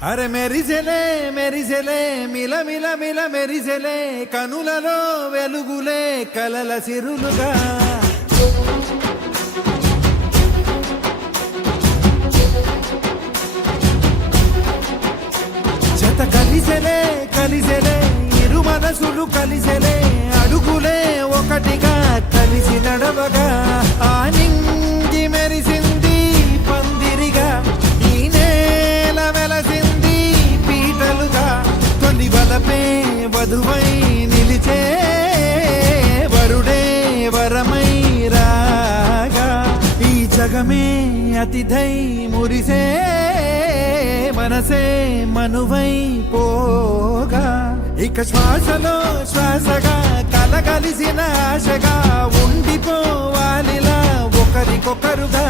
అరే మెరిసెలే మెరిసెలే మిల మిల మిల మెరిసెలే కనులలో వెలుగులే కలల సిరులుగా జత కలిసెలే కలిసెలే ఇరు మనసులు కలిసెలే అడుగులే ఒకటిగా కలిసి నడవగా ఆ నింగి మెరిసింది పందిరిగా ఈ నేల వెలసింది పీటలుగా తొలి వలపే వధువై నిలిచే వరుడే వరమై రాగా ఈ జగమే అతిథై మురిసే మనసే మనువై పోగా ఇక శ్వాసలో శ్వాసగా కలగలిసిన ఆశగా ఉండిపోవాలిలా ఒకరికొకరుగా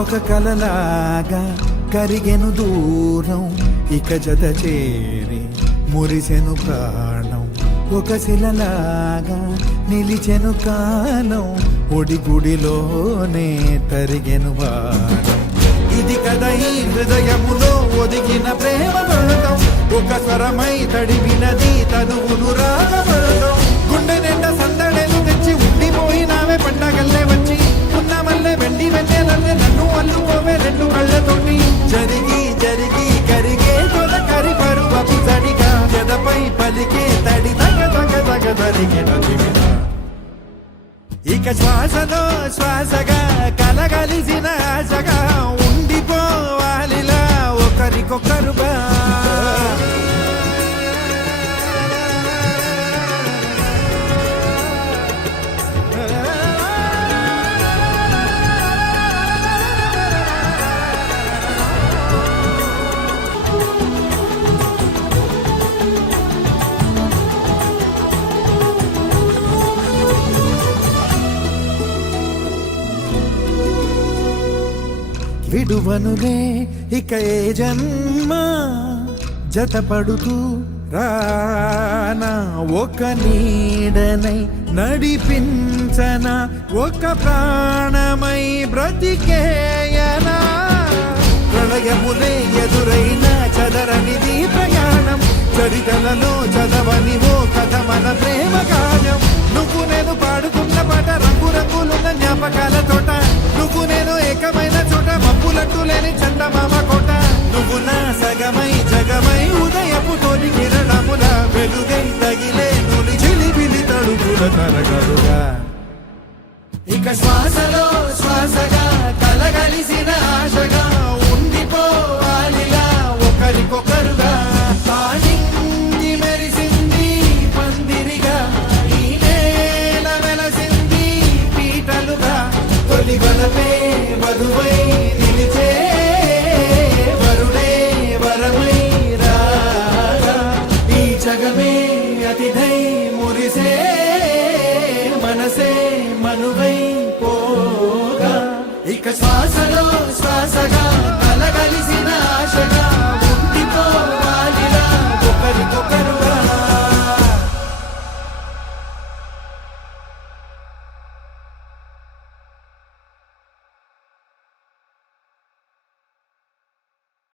ఒక కలలాగా కరిగెను దూరం ఇక జత చేరి మురిసెను ప్రాణం ఒక శిలలాగా నిలిచెను కాలం ఒడిగుడిలోనే తరిగెను వారం ఇది కదా ఈ హృదయములో ఒదిగిన ప్రేమ పడతాం ఒక స్వరమై తడివినది తనువును రాగపడతాం గుండె నిండా సందడేలు తెచ్చి ఉండిపోయినావే పండగల్లే వచ్చి ఉన్నమల్లే వెండి వెన్నెలల్లే నన్ను అల్లుకోవే రెండు కళ్ళతోటి జరిగి జరిగి కరిగే తొల కరి పరువపు జడిగా జదపై పలికే తడి తగ తగ తగ తరిగిన దివిన ఇక శ్వాసలో శ్వాసగా కలగలిసిన ఆశగా ఉండిపోవాలిలా ఒకరికొకరుగా విడువనులే ఇక ఏ జన్మ జతపడుతూ రానా ఒక నీడనై నడిపించనా ఒక ప్రాణమై బ్రతికేయనా ప్రళయములే ఎదురైన చదరనిది ప్రయాణం చరితలలో చదవని ఓ కథ మన ప్రేమ గానం నువ్వు నేను పాడుకున్న పాట రంగు రంగులున్న జ్ఞాపకాల తోట నువ్వు నేను ఏకమైన చోట మబ్బులంటూ లేని చందమామ కోట నువ్వు నా సగమై జగమై ఉదయపు తోలి కిరణముల వెలుగై తగిలే నులి చిలిబిలి తడుపుల తరగలు